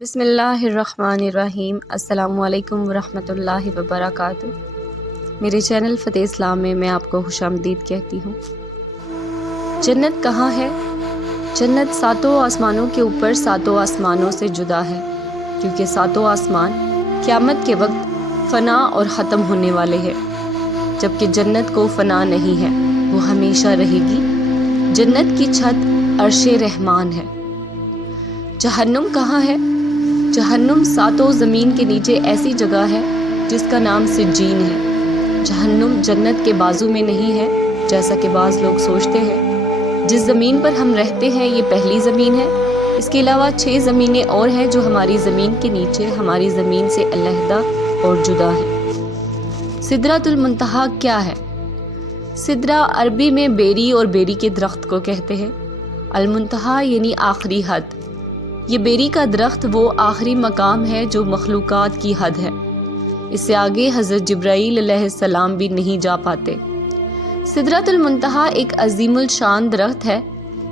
بسم اللہ الرحمن الرحیم۔ السلام علیکم ورحمۃ اللہ وبرکاتہ۔ میرے چینل فتح اسلام میں آپ کو خوش آمدید کہتی ہوں۔ جنت کہاں ہے؟ جنت ساتوں آسمانوں کے اوپر ساتوں آسمانوں سے جدا ہے، کیونکہ ساتوں آسمان قیامت کے وقت فنا اور ختم ہونے والے ہیں، جبکہ جنت کو فنا نہیں ہے، وہ ہمیشہ رہے گی۔ جنت کی چھت عرش رحمان ہے۔ جہنم کہاں ہے؟ جہنم ساتوں زمین کے نیچے ایسی جگہ ہے جس کا نام سجین ہے۔ جہنم جنت کے بازو میں نہیں ہے، جیسا کہ بعض لوگ سوچتے ہیں۔ جس زمین پر ہم رہتے ہیں یہ پہلی زمین ہے، اس کے علاوہ 6 زمینیں اور ہیں جو ہماری زمین کے نیچے ہماری زمین سے علیحدہ اور جدا ہے۔ سدرۃ المنتہا کیا ہے؟ سدرہ عربی میں بیری اور بیری کے درخت کو کہتے ہیں۔ المنتہا یعنی آخری حد۔ یہ بیری کا درخت وہ آخری مقام ہے جو مخلوقات کی حد ہے، اس سے آگے حضرت جبرائیل علیہ السلام بھی نہیں جا پاتے۔ سدرۃ المنتہا ایک عظیم الشان درخت ہے،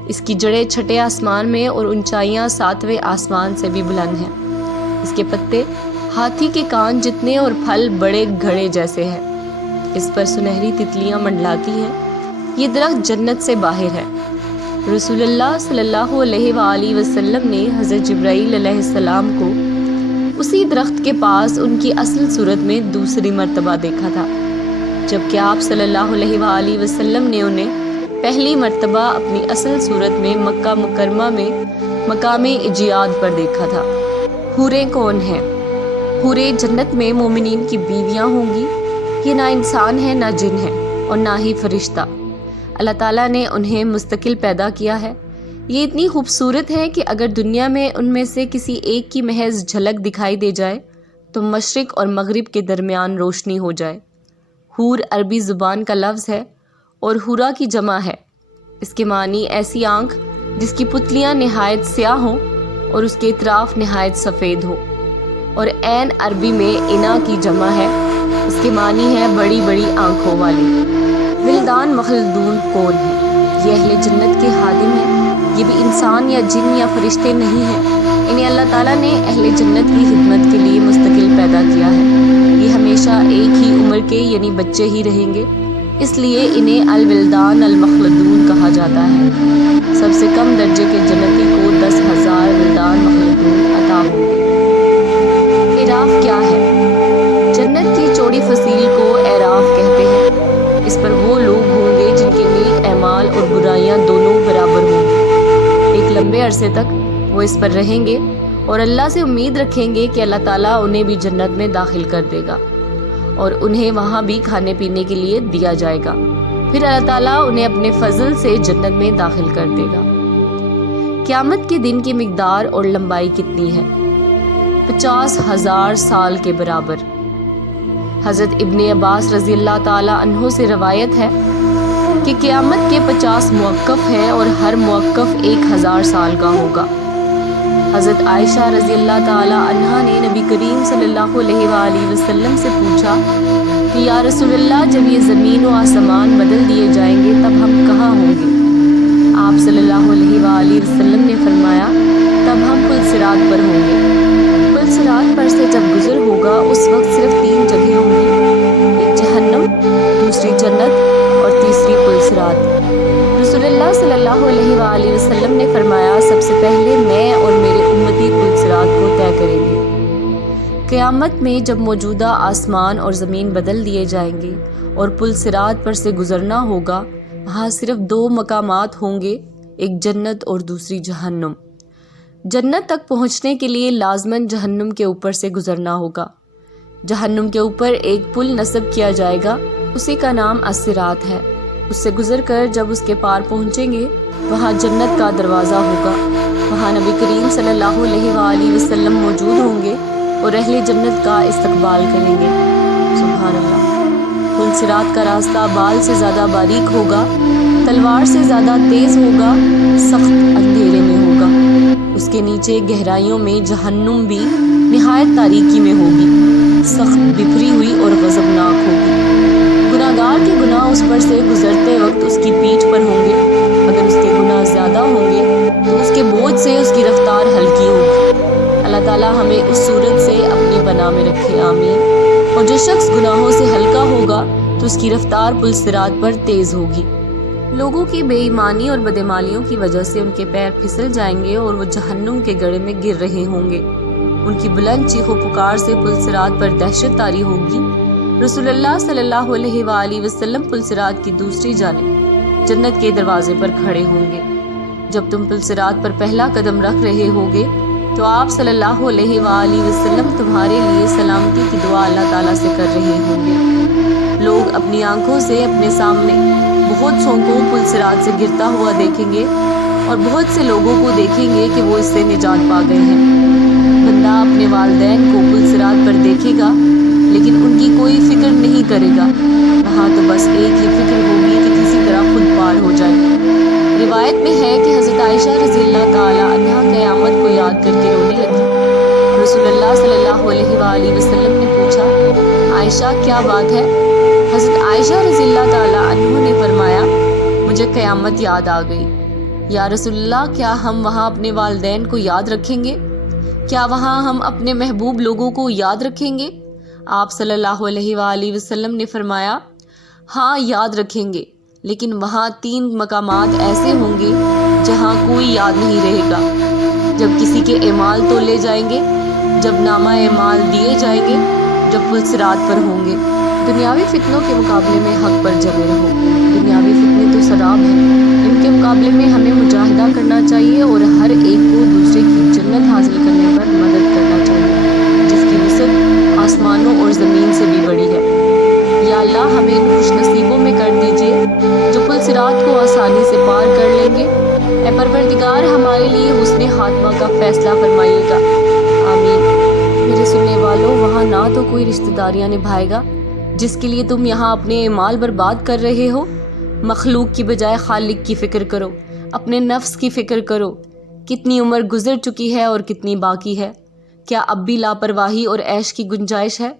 اس کی جڑیں چھٹے آسمان میں اور اونچائیاں 7ویں آسمان سے بھی بلند ہیں۔ اس کے پتے ہاتھی کے کان جتنے اور پھل بڑے گھڑے جیسے ہیں، اس پر سنہری تتلیاں منڈلاتی ہیں۔ یہ درخت جنت سے باہر ہے۔ رسول اللہ صلی اللہ علیہ وآلہ وسلم نے حضرت جبرائیل علیہ السلام کو اسی درخت کے پاس ان کی اصل صورت میں دوسری مرتبہ دیکھا تھا، جبکہ آپ صلی اللہ علیہ وآلہ وسلم نے انہیں پہلی مرتبہ اپنی اصل صورت میں مکہ مکرمہ میں مقام اجیاد پر دیکھا تھا۔ حوریں کون ہیں؟ حوریں جنت میں مومنین کی بیویاں ہوں گی۔ یہ نہ انسان ہے، نہ جن ہے، اور نہ ہی فرشتہ۔ اللہ تعالیٰ نے انہیں مستقل پیدا کیا ہے۔ یہ اتنی خوبصورت ہے کہ اگر دنیا میں ان میں سے کسی ایک کی محض جھلک دکھائی دے جائے تو مشرق اور مغرب کے درمیان روشنی ہو جائے۔ حور عربی زبان کا لفظ ہے اور حورا کی جمع ہے۔ اس کے معنی ایسی آنکھ جس کی پتلیاں نہایت سیاہ ہوں اور اس کے اطراف نہایت سفید ہو، اور عین عربی میں انا کی جمع ہے، اس کے معنی ہے بڑی بڑی آنکھوں والی۔ ولدان مخلدون کون ہیں؟ یہ اہل جنت کے خادم ہیں۔ یہ بھی انسان یا جن یا فرشتے نہیں ہیں، انہیں اللہ تعالیٰ نے اہل جنت کی خدمت کے لیے مستقل پیدا کیا ہے۔ یہ ہمیشہ ایک ہی عمر کے یعنی بچے ہی رہیں گے، اس لیے انہیں الولدان المخلدون کہا جاتا ہے۔ سب سے کم درجے کے جنتی کو 10,000 ولدان مخلدون عطا ہوں گے۔ اعراف کیا ہے؟ جنت کی چوڑی فصیل کو اعراف کہتے ہیں۔ اس پر وہ لوگ ہوں گے جن کے نیک اعمال اور برائیاں دونوں برابر ہوں گی۔ ایک لمبے عرصے تک وہ اس پر رہیں گے اور اللہ سے امید رکھیں گے کہ اللہ تعالیٰ انہیں بھی جنت میں داخل کر دے گا اور انہیں وہاں بھی کھانے پینے کے لیے دیا جائے گا۔ پھر اللہ تعالیٰ انہیں اپنے فضل سے جنت میں داخل کر دے گا۔ قیامت کے دن کی مقدار اور لمبائی کتنی ہے؟ 50,000 سال کے برابر۔ حضرت ابن عباس رضی اللہ تعالیٰ عنہ سے روایت ہے کہ قیامت کے 50 موقف ہیں اور ہر موقف 1000 سال کا ہوگا۔ حضرت عائشہ رضی اللہ تعالیٰ عنہا نے نبی کریم صلی اللہ علیہ وآلہ وسلم سے پوچھا کہ یا رسول اللہ، جب یہ زمین و آسمان بدل دیے جائیں گے تب ہم کہاں ہوں گے؟ آپ صلی اللہ علیہ وآلہ وسلم نے فرمایا، تب ہم پل صراط پر ہوں گے۔ پل صراط پر سے جب گزر ہوگا اس وقت صرف 3 جگہیں ہوں گی، ایک جہنم، دوسری جنت اور تیسری پل صراط۔ رسول اللہ صلی اللہ علیہ وآلہ وسلم نے فرمایا، سب سے پہلے میں اور میرے امتی پل صراط کو طے کریں گے۔ قیامت میں جب موجودہ آسمان اور زمین بدل دیے جائیں گے اور پل صراط پر سے گزرنا ہوگا، وہاں صرف 2 مقامات ہوں گے، ایک جنت اور دوسری جہنم۔ جنت تک پہنچنے کے لیے لازماً جہنم کے اوپر سے گزرنا ہوگا۔ جہنم کے اوپر ایک پل نصب کیا جائے گا، اسی کا نام الصراط ہے۔ اس سے گزر کر جب اس کے پار پہنچیں گے وہاں جنت کا دروازہ ہوگا، وہاں نبی کریم صلی اللہ علیہ وآلہ وسلم موجود ہوں گے اور اہل جنت کا استقبال کریں گے۔ سبحان اللہ۔ پل صراط کا راستہ بال سے زیادہ باریک ہوگا، تلوار سے زیادہ تیز ہوگا، سخت اندھیرے میں ہوگا۔ اس کے نیچے گہرائیوں میں جہنم بھی نہایت تاریکی میں ہوگی، سخت بکھری ہوئی اور غضبناک ہوگی۔ گناہگار کے گناہ اس پر سے گزرتے وقت اس کی پیٹھ پر ہوں گے، اگر اس کے گناہ زیادہ ہوں گے تو اس کے بوجھ سے اس کی رفتار ہلکی ہوگی۔ اللہ اللہ تعالیٰ ہمیں اس صورت سے اپنی پناہ میں رکھے، آمین۔ اور جو شخص گناہوں سے ہلکا ہوگا تو اس کی رفتار پل صراط پر تیز ہوگی۔ لوگوں کی بے ایمانی اور بدعمالیوں کی وجہ سے ان کے پیر پھسل جائیں گے اور وہ جہنم کے گڑھے میں گر رہے ہوں گے۔ ان کی بلند چیخ و پکار سے پل صراط پر دہشت طاری ہوگی۔ رسول اللہ صلی اللہ علیہ وآلہ وسلم پل صراط کی دوسری جانب جنت کے دروازے پر کھڑے ہوں گے۔ جب تم پل صراط پر پہلا قدم رکھ رہے ہوگے تو آپ صلی اللہ علیہ وآلہ وسلم تمہارے لیے سلامتی کی دعا اللہ تعالیٰ سے کر رہے ہوں گے۔ لوگ اپنی آنکھوں سے اپنے سامنے بہت سو کو پل صراط سے گرتا ہوا دیکھیں گے اور بہت سے لوگوں کو دیکھیں گے کہ وہ اس سے نجات پا گئے ہیں۔ بندہ اپنے والدین کو پل صراط پر دیکھے گا لیکن ان کی کوئی فکر نہیں کرے گا، وہاں تو بس ایک ہی فکر ہوگی کہ کسی طرح خود پار ہو جائے۔ روایت میں ہے کہ حضرت عائشہ رضی اللہ تعالیٰ عنہا قیامت کو یاد کر کے رونے لگی۔ رسول اللہ صلی اللہ علیہ وآلہ وسلم نے پوچھا، عائشہ کیا بات ہے؟ حضرت عائشہ رضی اللہ تعالیٰ عنہ نے فرمایا، مجھے قیامت یاد آ گئی۔ یا رسول اللہ، کیا ہم وہاں اپنے والدین کو یاد رکھیں گے؟ کیا وہاں ہم اپنے محبوب لوگوں کو یاد رکھیں گے؟ آپ صلی اللہ علیہ وآلہ وسلم نے فرمایا، ہاں یاد رکھیں گے، لیکن وہاں 3 مقامات ایسے ہوں گے جہاں کوئی یاد نہیں رہے گا۔ جب کسی کے اعمال تولے جائیں گے، جب نامہ اعمال دیے جائیں گے، جب پل صراط پر ہوں گے۔ دنیاوی فتنوں کے مقابلے میں حق پر جمے رہو۔ دنیاوی فتنے تو سراب ہیں، ان کے مقابلے میں ہمیں مجاہدہ کرنا چاہیے اور ہر ایک کو دوسرے کی جنت حاصل کرنے پر مدد کرنا چاہیے، جس کی وسعت آسمانوں اور زمین سے بھی بڑی ہے۔ یا اللہ، ہمیں ان خوش نصیبوں میں کر دیجیے جو پل صراط کو آسانی سے پار کر لیں گے۔ اے پروردگار، ہمارے لیے حسن خاتمہ کا فیصلہ فرمائیے گا، آمین۔ میرے سننے والوں، وہاں نہ تو کوئی رشتہ داریاں نبھائے گا جس کے لیے تم یہاں اپنے اعمال برباد کر رہے ہو۔ مخلوق کی بجائے خالق کی فکر کرو، اپنے نفس کی فکر کرو۔ کتنی عمر گزر چکی ہے اور کتنی باقی ہے؟ کیا اب بھی لاپرواہی اور عیش کی گنجائش ہے؟